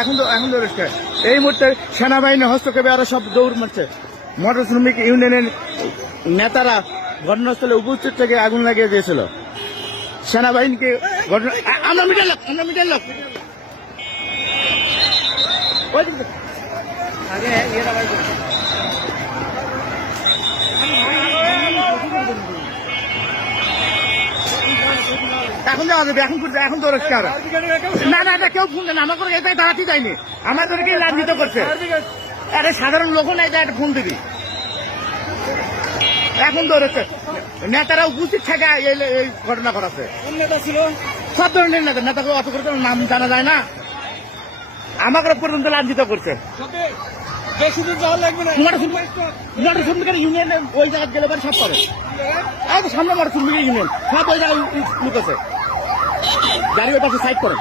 এখন তো এখন তো এই মুহূর্তে সেনাবাহিনী হস্তক্ষেপে আরও সব দৌড় মারছে। মোটর শ্রমিক ইউনিয়নের নেতারা ঘটনাস্থলে উপস্থিত থেকে আগুন লাগিয়ে দিয়েছিল। সেনাবাহিনীকে ঘটনা আমরা মিটার আমরা মিটার এখন যাওয়া যাবে এখন করছে এখন তো রয়েছে না না এটা কেউ ফোন দেয় না আমার করে এটা দাঁড়াতে যায়নি। আমার করে লাঞ্ছিত করছে। আরে সাধারণ লোক নাই এটা একটা ফোন দিবি। এখন রয়েছে নেতারা উপস্থিত থাকে এই ঘটনা করাছে সব ধরনের নেতা। নেতাকে অত করে নাম জানা যায় না। আমাকে পর্যন্ত লাঞ্ছিত করছে। ইউনিয়নে ওই জায়গায় গেলে পরে সব করে। তো সামনে মোটর শ্রমিকের ইউনিয়ন সব ওই জায়গায় লুক আছে গাড়ি ওই পাশে সাইড করেন